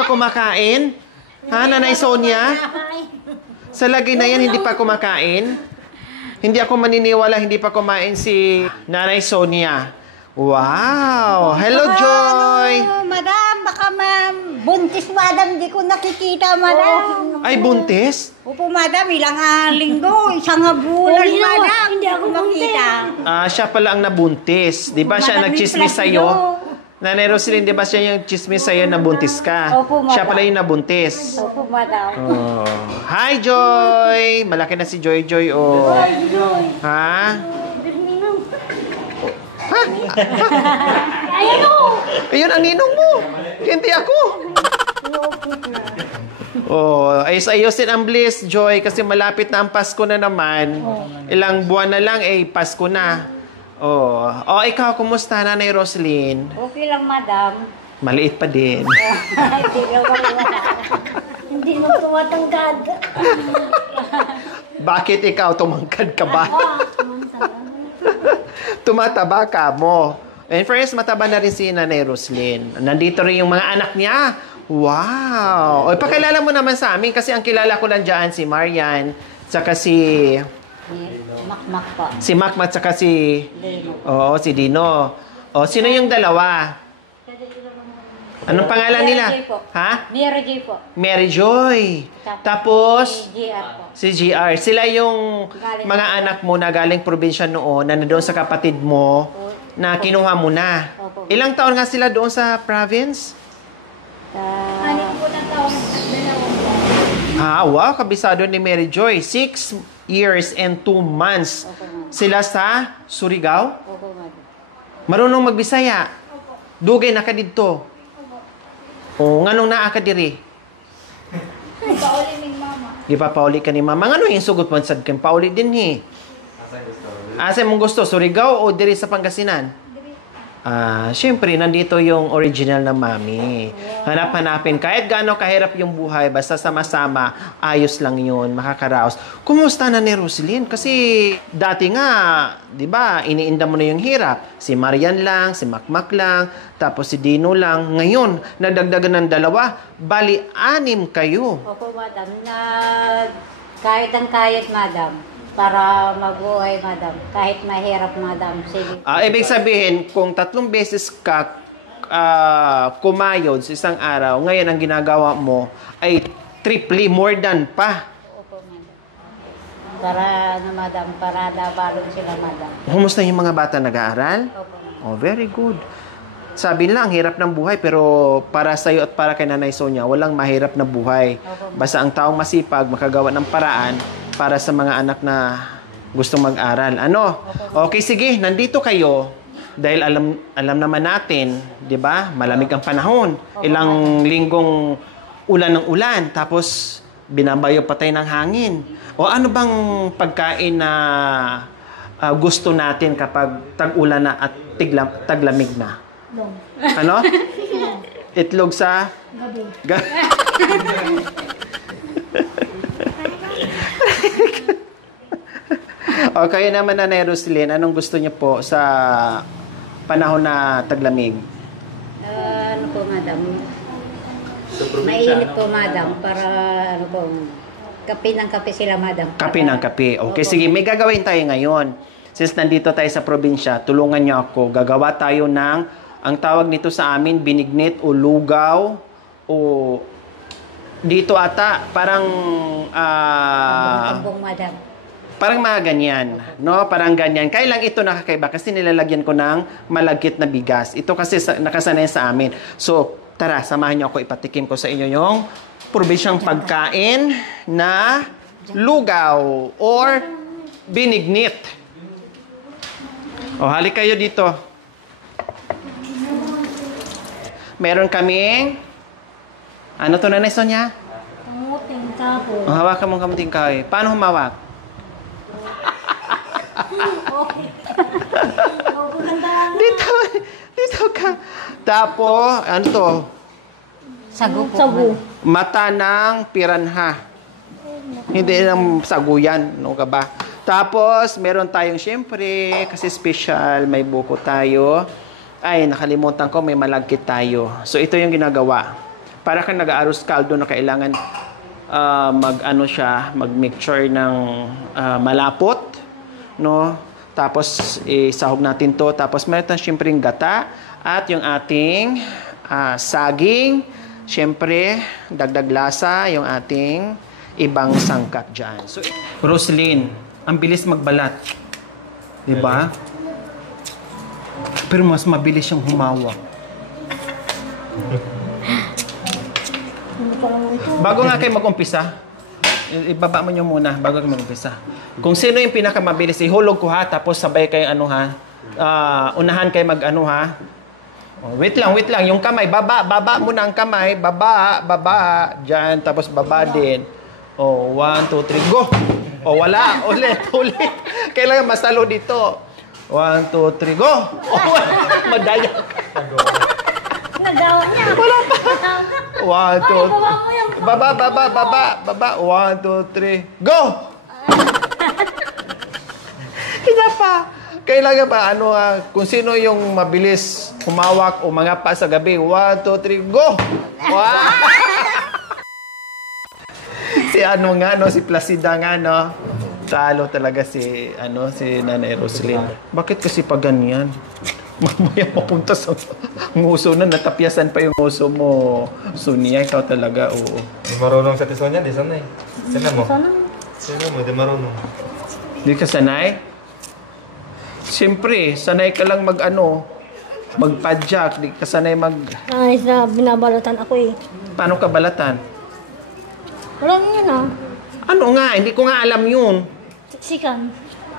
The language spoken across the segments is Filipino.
pa kumakain? Ha, Nanay Sonia? Sa lagay na yan, hindi pa kumakain? Hindi ako maniniwala, hindi pa kumain si Nanay Sonia. Wow! Hello, Joy! Madam, baka buntis, madam. Di ko nakikita, madam. Ay, buntis? Opo, madam. Ilang linggo, isang bulan, madam. Hindi ako makita. Siya pala ang nabuntis. Di ba siya nagchismis sa'yo? Nanay Roslyn, di ba siya yung chismis sa'yo na buntis ka? Opo, madam. Siya pala yung nabuntis. Opo, madam. Oh. Hi, Joy! Malaki na si Joy, oh. Ha? Ha? Ayun ang ninong mo. Hindi ako. Oh, ayos-ayosin ang bliss, Joy, kasi malapit na ang Pasko na naman. Ilang buwan na lang, Pasko na. Oh, ikaw, kumusta, Nanay Roslyn? Okay lang, madam. Maliit pa din. Hindi mo tumatangkad. Bakit ikaw, tumangkad ka ba? Tumataba ka mo. And first, mataba na rin si Nanay Roslyn. Nandito rin yung mga anak niya. Wow! O, pakilala mo naman sa amin kasi ang kilala ko lang dyan si Marian, tsaka si... Makmak po. Si Makmak, tsaka si... Dino. Oo, si Dino. O, sino yung dalawa? Anong pangalan nila? Mary J po. Ha? Mary J po. Mary Joy. Tapos... Si GR po. Si GR. Sila yung mga anak mo na galing probinsya noon na nandoon sa kapatid mo na kinuha mo na. Ilang taon nga sila doon sa province? Anim po na taon. Wow. Kabisado ni Mary Joy. 6 years and 2 months. Sila sa Surigao? Opo, madam. Marunong magbisaya? Dugay na ka dito? O, nganong naa ka diri? Pauli ni mama. Di pa pauli ka ni mama. Ngano yung sugot mo sad kang pauli din hi? Asa mong gusto? Surigao o diri sa Pangasinan? Siyempre, nandito yung original na mami. Hanap-hanapin. Kahit gaano kahirap yung buhay, basta sama-sama, ayos lang yun, makakaraos. Kumusta na ni Roslyn? Kasi dati nga, di ba, iniinda mo na yung hirap. Si Marian lang, si Makmak lang, tapos si Dino lang. Ngayon, nadagdagan ng 2, bali 6 kayo. Opo, madam. Kahit ang kahit, madam. Para mabuhay, madam. Kahit mahirap, madam. Sige. Ibig sabihin, kung 3 beses ka kumayod sa isang araw, ngayon ang ginagawa mo ay triply more than pa. Opo, madam. Para, madam, para nabalon sila, madam. Kumusta yung mga bata nag-aaral? Opo, madam. Oh, very good. Sabi nila, ang hirap ng buhay, pero para sa'yo at para kay Nanay Sonia, walang mahirap na buhay. Basta ang taong masipag, makagawa ng paraan para sa mga anak na gustong mag-aral. Ano? Okay, sige, nandito kayo. Dahil alam naman natin, di ba? Malamig ang panahon. Ilang linggong ulan ng ulan. Tapos, binabayo pa tayo ng hangin. O ano bang pagkain na gusto natin kapag tag-ulan na at taglamig na? Ano? Itlog sa? Gabi. Okay naman, Nanay Roslyn, anong gusto niyo po sa panahon na taglamig? Ano po, madam? Mainit po, madam. Para, ano po, kape ng kape sila, madam. Kape ng kape. Okay, sige, may gagawin tayo ngayon. Since nandito tayo sa probinsya, tulungan niyo ako. Gagawa tayo ng, ang tawag nito sa amin, binignit o lugaw o dito ata, parang Kambong, madam. parang mga ganyan, no? Parang ganyan. Kailang ito nakakaiba kasi nilalagyan ko ng malagkit na bigas. Ito kasi nakasanay sa amin. So, tara, samahan niyo ako, ipatikim ko sa inyo yung probinsyang pagkain na lugaw or binignit. O, halik kayo dito. Meron kaming, ano to, Nanay Sonia? Kamuting kapo. Hawakan mong kamuting kahoy. Paano humawak? Dito ka. Tapos, ano to? Sagu po. Sagu. Mata ng piranha. Hindi lang sagu yan. Ano ka ba? Tapos, meron tayong syempre, kasi special, may buko tayo. Ay, nakalimutan ko, may malagkit tayo. So, ito yung ginagawa. Para kang nag-aaros kaldo na kailangan mag-ano siya, mag-mixture ng malapot, no? Tapos isahog natin to. Tapos meron tayong syempre yung gata at yung ating saging. Syempre, dagdag lasa yung ating ibang sangkap dyan. So, Roslyn, ang bilis magbalat. Diba? Pero mas mabilis siyang humawak. Bago nga kayo mag-umpisa, ibaba mo nyo muna bago kayo mag-umpisa. Kung sino yung pinakamabilis, ihulog ko ha, tapos sabay kayo ano ha. Unahan kayo mag-ano ha. Oh, wait lang. Yung kamay, baba muna ang kamay. Baba. Diyan, tapos baba din. Oh, 1, 2, 3, go! Oh, wala. Ulit. Kailangan masalo dito. 1, 2, 3, go! Oh, madaya ka. Nagawa niya. Wala pa. 1, 2, baba. 1, 2, 3, go! Hindi pa. Kailangan ba, kung sino yung mabilis humawak o mga pa sa gabi. 1, 2, 3, go! Wow! Si si Placida nga, no? Talo talaga si Nanay Roslyn. Bakit kasi pa ganyan? Mamaya mapunta sa nguso na, natapyasan pa yung nguso mo. Sonia, ikaw talaga, oo. Di marunong sa tisonya, di sanay. Sana mo? Sana mo, di marunong. Di ka sanay? Siyempre, sanay ka lang magpadyak. Di ka sanay Ay, sa binabalatan ako eh. Paano ka balatan? Walang yun ah. Ano nga? Hindi ko nga alam yun. Siksikan.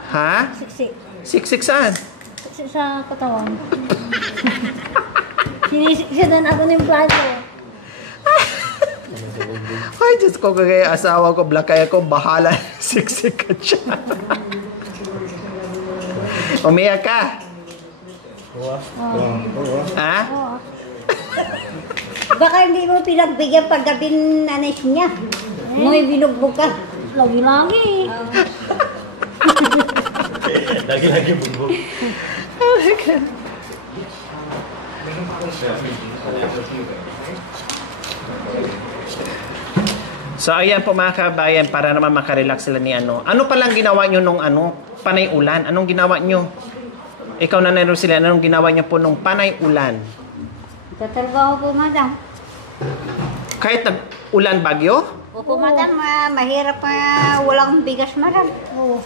Ha? Siksik. Siksik saan? Sa katawan. Sinisiksikan ako ng plato. Ay, Diyos ko, kagaya asawa ko, blakay ako, bahala. Siksik ka siya. Umiyak ka? Ha? Baka hindi mo pinagbigyan paggabi nanay niya. May binugbog ka. Lagi-lagi. Lagi-lagi bugbog. Oh my God. So, ayan po mga kabayan, para naman makarelax sila ni ano. Ano palang ginawa nyo nung panay ulan? Anong ginawa nyo? Ikaw na naroon sila, anong ginawa nyo po nung panay ulan? Tatrabaho po, madam. Kahit nag-ulan bagyo? Opo, madam. Mahirap walang bigas, madam. Oo.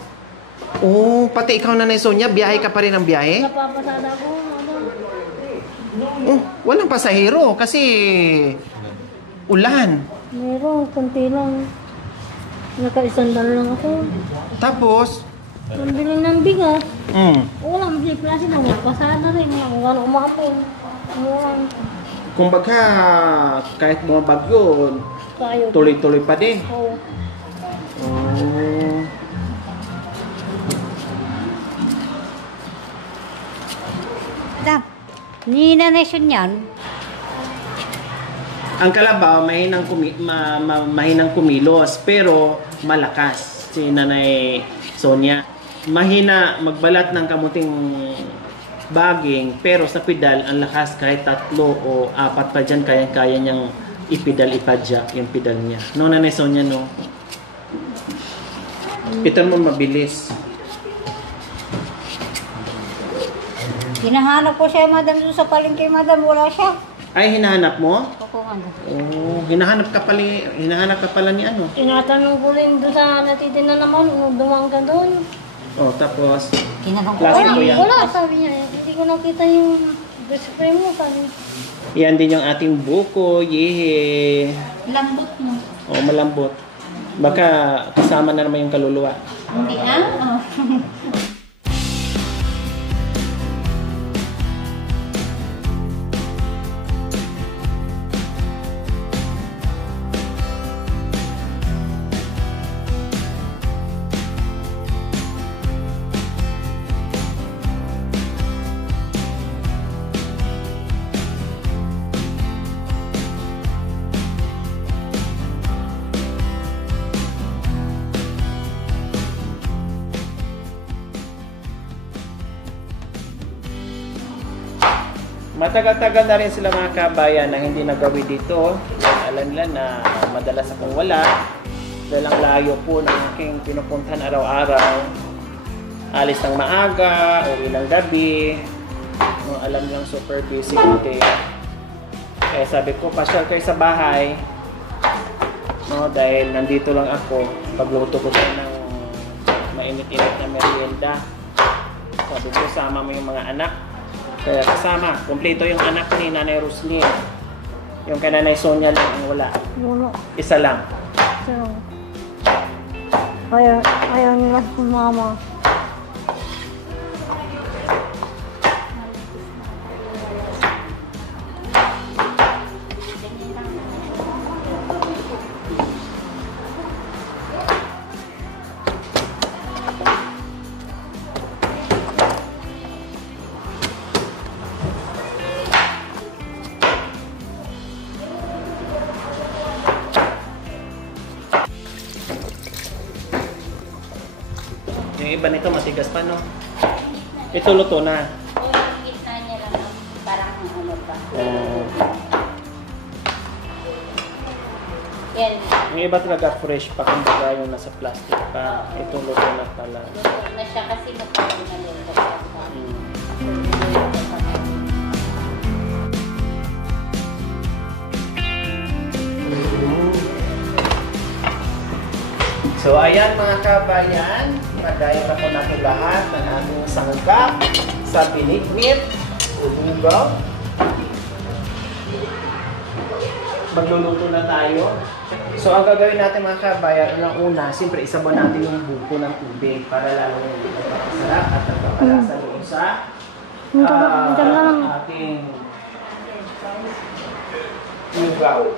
Oh, pati ikaw Nanay Sonia, biyahe ka pa rin ng biyahe? Napapasada ko. Oh, walang pasahero kasi ulan. Meron, konti lang. Naka-isandal lang ako. Tapos, Nambili ng bigas. mm, May klase na pasada rin. Wala umapin. kumbaga, kahit mga bagyo, Kayo. tuloy-tuloy pa din. Oo. Oh. Madam, ni nanay yan. Ang kalabaw, mahinang kumilos, pero malakas. Si Nanay Sonia, mahina magbalat ng kamuting baging, pero sa pedal, ang lakas kahit 3 o 4 pa dyan, kaya niyang ipadyak yung pedal niya. No, Nanay Sonia, no? Ito mo mabilis. Hinahanap ko siya, madam, doon sa palengke, madam. Wala siya. Ay, hinahanap mo? Opo, madam. Oh, hinahanap ka pala ni ano? Tinatanong ko rin doon sa natitinda naman. Dumang ka doon. Oh, tapos, Tinanong ko. Klase ko yan. Wala, sabi niya. Hindi ko nakita yung best friend mo. Sabi niya. yan din yung ating buko, yehe. Lambot mo. Oh, malambot. Baka kasama na naman yung kaluluwa. Hindi na? Oh. Matagal-tagal na rin sila mga kabayan na hindi nagawi dito. alam nila na madalas akong wala. Dahil ang layo po ng aking pinupuntahan araw-araw. Alis ng maaga, uwi ng gabi. No, alam nilang super busy ko day. Kaya sabi ko, pasyal kayo sa bahay. No, dahil nandito lang ako. Pagluto ko siya ng mainit-init na merienda. Sabi ko, sama mo yung mga anak. Kaya kasama. Kompleto yung anak ni Nanay Roslyn. Yung kay Nanay Sonia lang ang wala. Wala. Isa lang. So, ayaw nila sumama. Yung iba nito matigas pa, no? Ito luto na. O yung gitna niya lang, parang ano pa. Yan. Yung iba talaga fresh pa, kumbaga yung nasa plastic pa. Ito luto na pala. Luto na siya kasi magkakaroon na luto pa. So ayan mga kabayan, padayon na po natin lahat ng ating sangkap sa pinigmit, ubugaw. Magluluto na tayo. So ang gagawin natin mga kabayan, unang-una, siyempre isabon natin yung buko ng tubig para lalo yung magpapasarap at nagpapalasa doon sa ating ubugaw.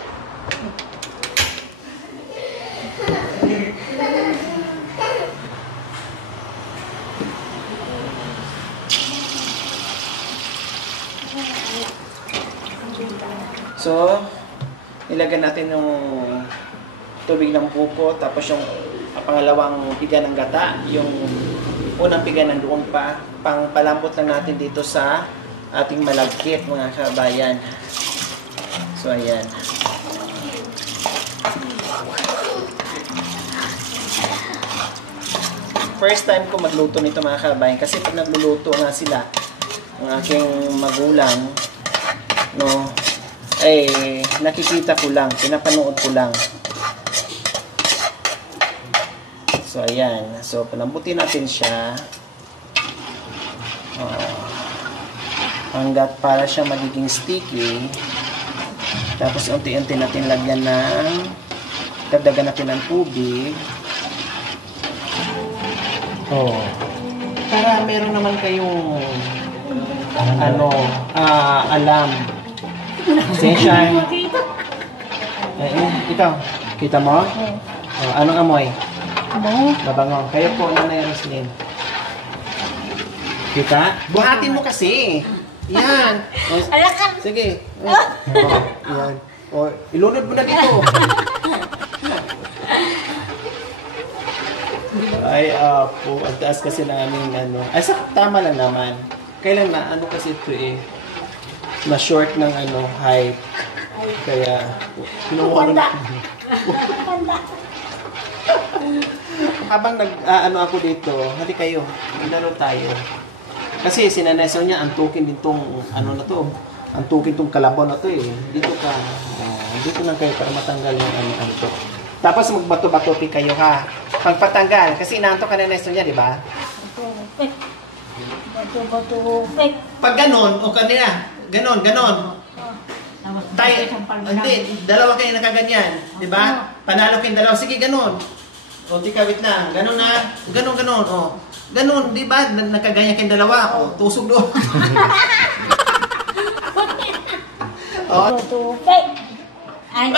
So, ilagay natin yung tubig ng buko, tapos yung pangalawang piga ng gata, yung unang piga ng doon pa, palambot lang natin dito sa ating malagkit mga kabayan. So, ayan. First time ko magluto nito mga kabayan, kasi pag nagluluto nga sila, ang aking magulang, no, ay nakikita ko lang, pinapanood ko lang. So ayan, so palambutin natin siya hanggat para siya magiging sticky. Tapos unti-unti natin lagyan ng, dagdagan natin ng tubig. Para meron naman kayong alam. Sensya. Ikaw, kita mo? Anong amoy? Bango. Babango. Kayo po, Nanay Roslyn. Kita? Buhatin mo kasi. Yan. Sige. Yan. Ilunod mo na dito. Ay, po. Ang taas kasi na aming Ay, tama lang naman. Kailan na, kasi ito na short ng height. Kaya, kinuha na. Habang ako dito, hali kayo, laro tayo. Kasi si Nanay Sonia, antukin din tong, antukin tong kalabaw na to Dito ka, dito lang kayo para matanggal yung antok. Tapos magbato-bato kayo ha. Pagpatanggal, kasi inaantok ka na Nanay Sonia, di ba? Pag ganon, o kanina, ganon. Tayo, hindi, dalawa kayo nakaganyan, di ba? Panalo kayong dalawa, sige ganon. O, di kawit lang, ganon na, ganon, o. Ganon, di ba? Nakaganyan kayong dalawa, o, tusog doon. O. Ay,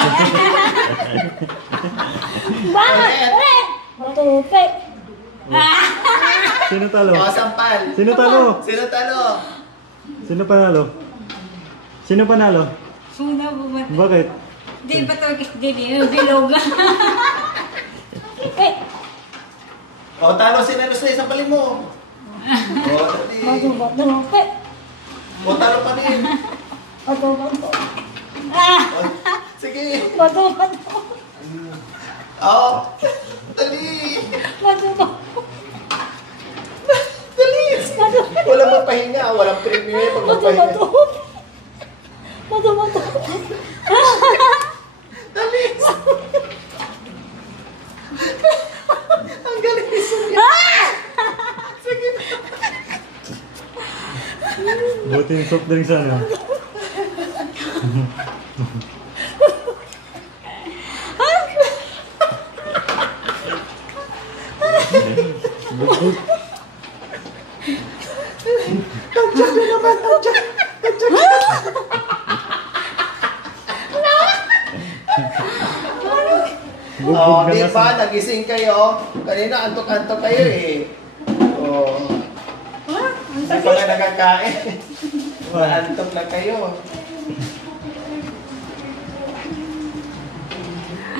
Sino talo? O, sampal. Sino talo? Sino talo? Sino panalo? Sino panalo? suna bumat. Bakit? Di ba ito bilog? O, talo si Nanay Roslyn, sampalin mo. O, dali. O, talo pa din. O, Sige. Madu. Oh. Dali. Madu. Dali. Walang magpahinga. Walang premium pag magpahinga. Madu. Dali. Ang galing ni Sonia. Sige. Buti yung soft drinks ano. Bugbog. Tadyak na naman. Tadyak. Bugbog Oh, ka di na ba? sa... Nagising kayo. Kanina antok-antok kayo eh. Oh. Hindi pa nga nakakain. Antok na kayo.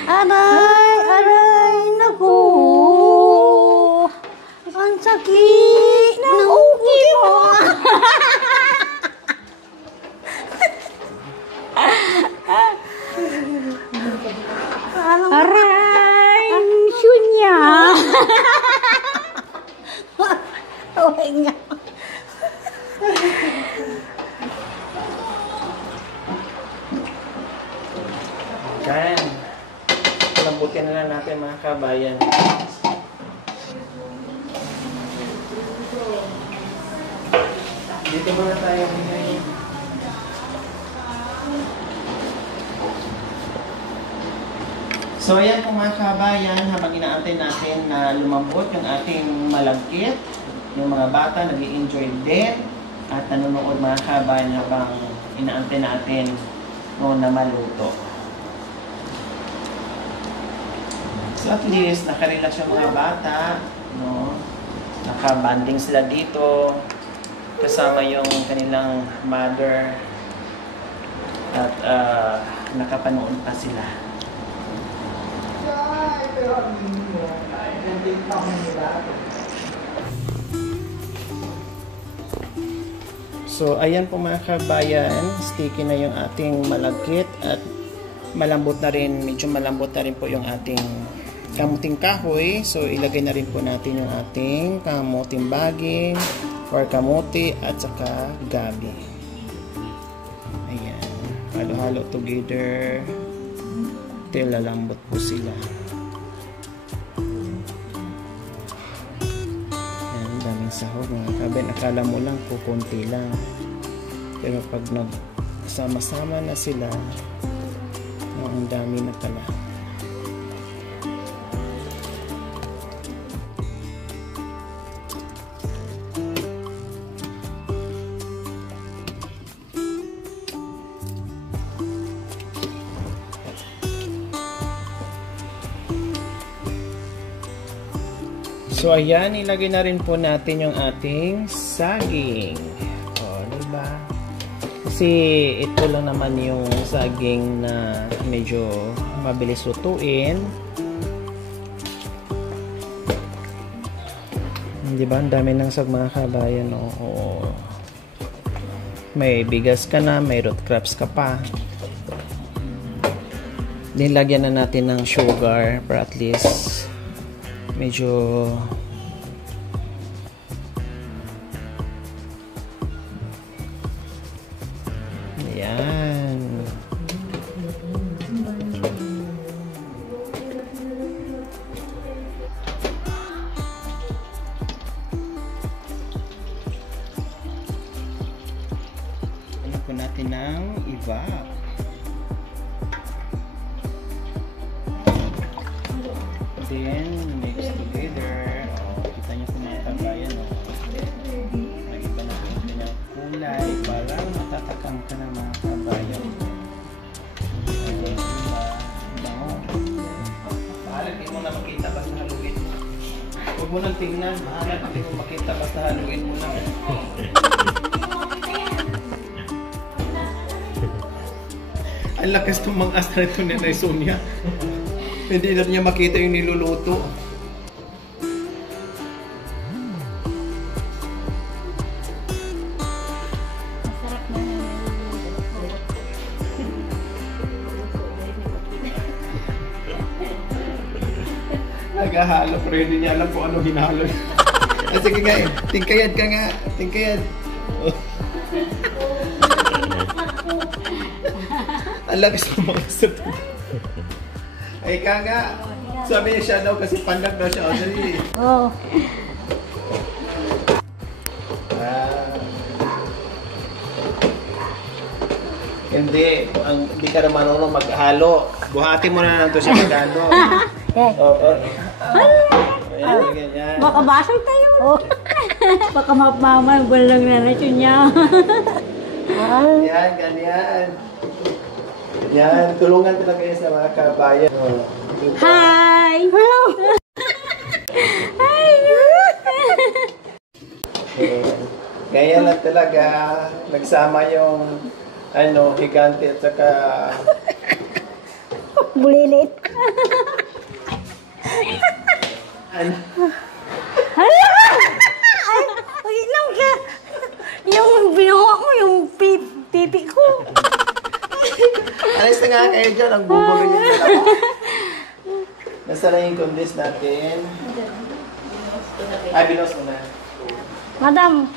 Aray, naku. Ang sakit ng ugi mo. Aray, ang sunya. Okay nga. Yan. Lambutin na lang natin mga kabayan. Dito muna tayo ngayon. So ayan po mga kabayan, habang inaantay natin na lumambot yung ating malagkit, yung mga bata nag-i-enjoy din at nanonood mga kabayan habang inaantay natin na maluto. So at least nakarelax yung mga bata, no? Nakabanding sila dito kasama yung kanilang mother at nakapanood pa sila. So ayan po mga kabayan, sticky na yung ating malagkit at malambot na rin, medyo malambot na rin po yung ating kamuting kahoy. So ilagay na rin po natin yung ating kamuting baging or kamuti at saka gabi. Ayan, halo-halo together till lalambot po sila. Ayan, daming sahog mga kabayan. Akala mo lang po konti lang, pero pag nagsama-sama na sila, ang dami na pala. So ayan, ilagay na rin po natin yung ating saging. O, diba? Kasi ito lang naman yung saging na medyo mabilis lutuin. Diba? Ang dami ng sag mga kabayan. Oo. May bigas ka na, may root crops ka pa. Nilagyan na natin ng sugar para at least medyo ayan. Ano po natin ng iba. Then, mix together. Kita nyo kung mga kabayan. Nag-iba na yung kanyang kulay. Parang matatakam ka na mga kabayan. Bango. Bahala, di mo na makita basta haluin mo. Huwag mo nang tingnan. Bahala, di mo makita basta haluin mo na. Ang lakas itong mga astra ito ni Nanay Sonia. Hindi na niya makita yung niluluto. Masarap na naghahalo pero hindi niya alam kung ano hinalo. Sige nga, tingkayad ka nga. Tingkayad. Oh. Ang lakas ng mga sabi. Ay ka nga. Sabi niya siya daw kasi pandak daw siya. O, dali. Oo. Hindi ka na marunong maghalo. Buhatin mo na lang ito siya maghalo. Oo. Ayan, ganyan. Baka basag tayo. Baka mapamay, walang nanasyon niya. Yan, ganyan. Yan, tulungan talaga yun sa mga kabayan. Oh. Hi! Hello! Hi! Ganyan lang talaga. Nagsama yung higante at saka Bulilit. ano? Hala! Ay, pag-inom ka. Yung binuha ko, yung pipi ko. Alis na nga kayo dyan. Ang bubulo niya na ako. Nasa lang yung condensed natin. Ay, binos mo na. Madam,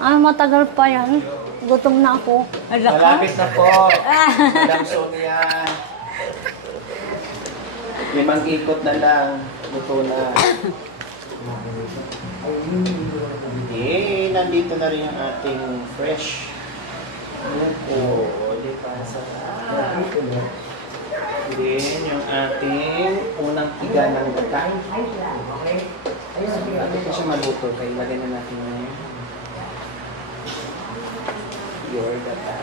matagal pa yan. Gutom na ako. Malapit na po. Madam Sonia. 5 ikot na lang. Luto na. Nandito na rin ang ating fresh. Ayan po. Di pa sa... Then, yung ating unang tiga ng gata. Bago pa siya maluto, kaya ilagay na natin ngayon. Your gata.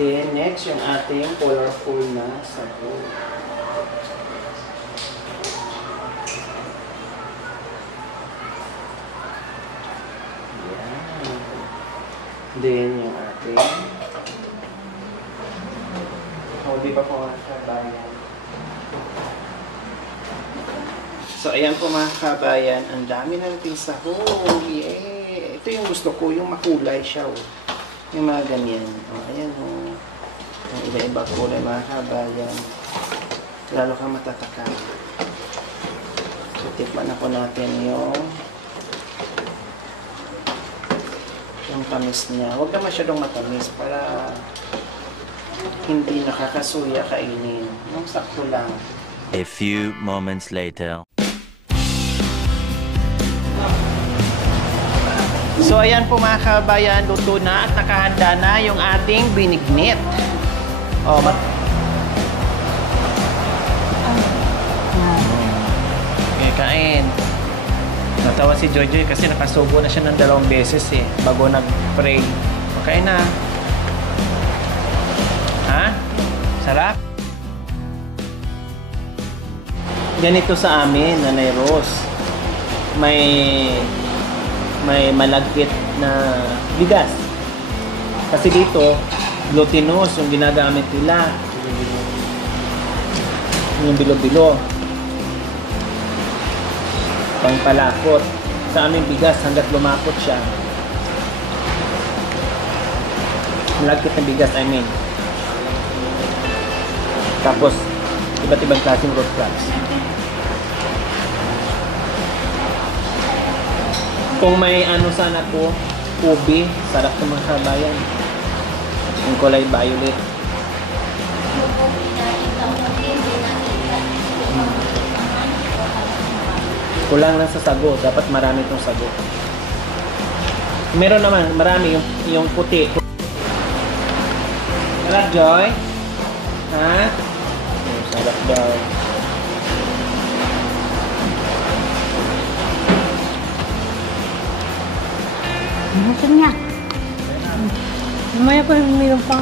Then, next, yung ating colorful na sago. Then, yung ating di pa po mga kabayan. So, ayan po mga kabayan. Ang dami na natin sahog. Yeah! Ito yung gusto ko, yung makulay siya. Oh. Yung mga ganyan. Oh, ayan oh. Yung iba-iba kulay mga kabayan. Lalo ka matatakam. So, tikman na po natin yung tamis niya. Huwag ka masyadong matamis para hindi nakakasuya kainin. Yung sakto lang. A few moments later. So ayan po mga kabayan, luto na at nakahanda na yung ating binignit. Oh, okay, kain. Natawa si Jojoy kasi nakasubo na siya ng 2 beses bago nag-pray. Okay na. Ha? Sarap? Ganito sa amin, Nanay Rose. May malagkit na bigas. Kasi dito, glutinous yung ginagamit nila. Yung bilo-bilo. Pangpalakot. Sa aming bigas, hanggat lumakot siya. Malagkit na bigas, I mean. Tapos, iba't ibang klaseng root crops. Kung may sana po, ubi, sarap ng mga kabayan. Yung kulay violet. Kulang lang sa sago. Dapat marami itong sago. Meron naman, marami yung puti. Sarap, Joy? Ha? Sarap daw. Gusto niya. Mamaya pa mayroon pa.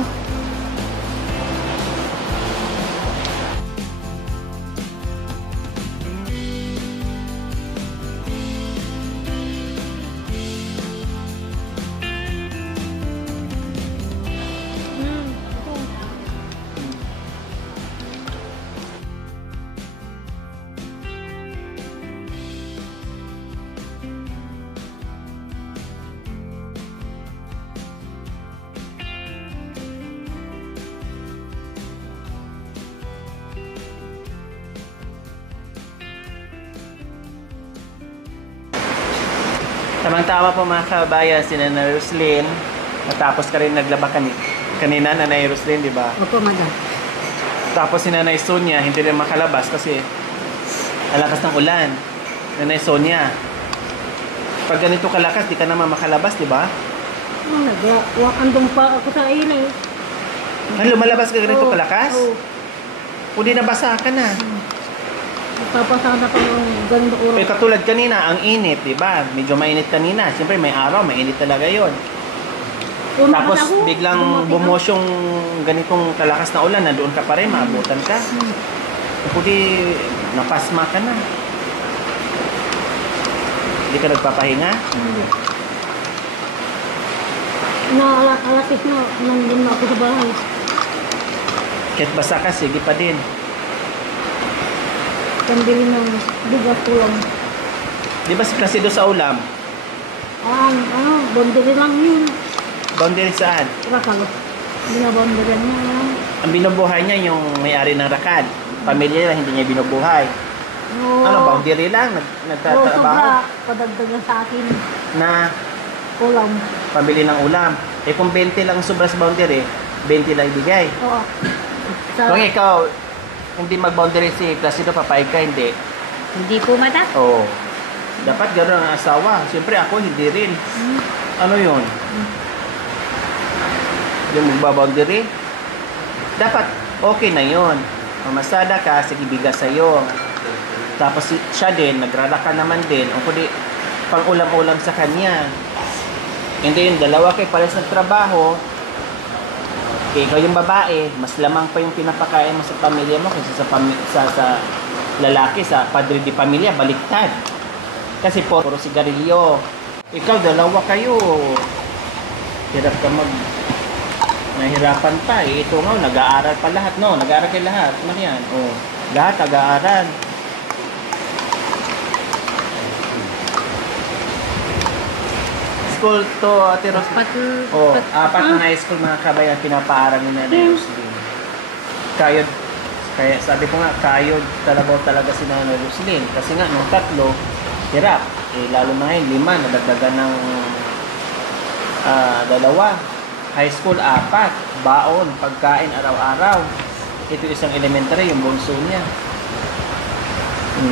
Tamang-tama po mga kabayan, si Nanay Roslyn. Natapos ka rin naglaba kanina, Nanay Roslyn, di ba? Opo, madam. Tapos si Nanay Sonia, hindi rin makalabas kasi alakas ng ulan. Nanay Sonia, pag ganito kalakas, di ka naman makalabas, di ba? Andong pa ako sa inay. Lumalabas ka ganito Oo, kalakas? oo. Kung di nabasa ka na. Papasana pa yung ganito oras. Eh, katulad kanina, ang init, di ba? Medyo mainit kanina. Siyempre, may araw, mainit talaga yon. Tapos, biglang bumuhos yung ganitong kalakas na ulan, nandoon ka pa rin, maabutan ka. Kung di, napasma ka na. Hindi ka nagpapahinga? Alasis na, nandun na ako sa bahay. Kahit basa ka, sige pa din. Pambili ng bigas ko lang. Di ba si Placido sa ulam? Bondiri lang yun. Boundary saan? Rakal. Binabondiran niya lang. Ang binubuhay niya yung may-ari ng rakad. Pamilya niya, hindi niya binubuhay. Oo. Ano, boundary lang? Oo, Nagtatrabaho? sobra. Padagdagan sa akin. Na Ulam. pabili ng ulam. Eh kung 20 lang sobra sa boundary, 20 lang ibigay. Oo. Sa, Kung ikaw, hindi mag-boundary si Placido, papayag ka, hindi. Hindi po, madam. Oo. Dapat gano'n ang asawa. Siyempre ako, hindi rin. Ano yun? Yung magbaboundary? Dapat, okay na yun. Mamasada ka, sige bigas sa'yo. Tapos siya din, nagraraka naman din. O kundi, pang ulam-ulam sa kanya. Hindi yung dalawa kayo pares ng trabaho. Ikaw yung babae, mas lamang pa yung pinapakain mo sa pamilya mo kaysa sa lalaki, sa padre di pamilya, baliktad. Kasi puro sigarilyo. Ikaw, dalawa kayo. Hirap ka nahirapan pa. Eh, ito nga, nag-aaral pa lahat, no? Nag-aaral kayo lahat. Ano yan? Oh, lahat nag-aaral. School to, Ate Ros. Apat na high school mga kabayan pinapaaral ni Nanay Roslyn. Kayod, kaya sabi ko nga, kayod talaga si Nanay Roslyn. Kasi nga, nung 3, hirap. Eh, lalo na ngayon, 5, nadagdagan ng 2. High school, 4. Baon, pagkain, araw-araw. Ito isang elementary, yung bunso niya.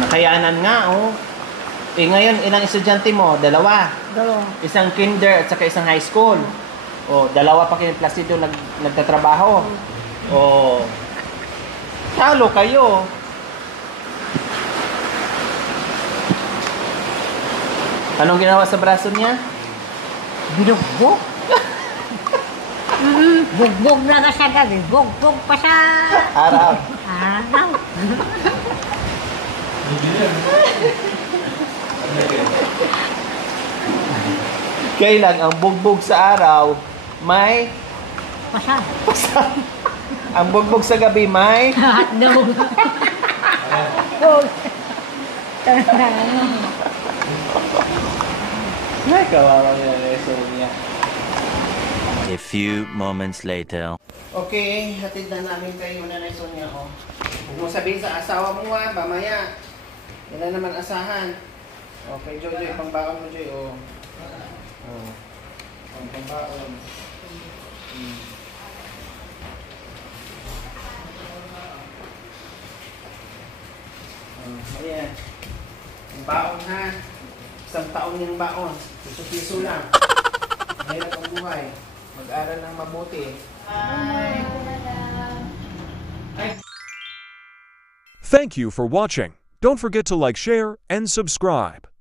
Nakayanan nga, oh. Eh ngayon, ilang estudyante mo? 2. Dalawa. Isang kinder at saka isang high school. O, 2 pa kayo Placido nagtatrabaho. O, talo kayo. Anong ginawa sa braso niya? Binugbog. Bugbog na sa gabi. Bugbog pa sa Araw. araw. Kailan ang bugbog sa araw, may Pasa. ang bugbog sa gabi, may Hotdog. Ay, kawawa niya na niya. A few moments later. Okay, hatid na namin kayo na Sonia. Oh. Huwag mo sabihin sa asawa mo ha, mamaya. Yan na naman asahan. Okay, Joy, pangbaon mo, Joy. Oh. Oh. Pangbaon. Oh, ayan. Ang baon ha. Isang taon yung baon. Piso-piso lang. Mahirap ang buhay. Mag-aral ng mabuti. Bye. Thank you for watching. Don't forget to like, share, and subscribe.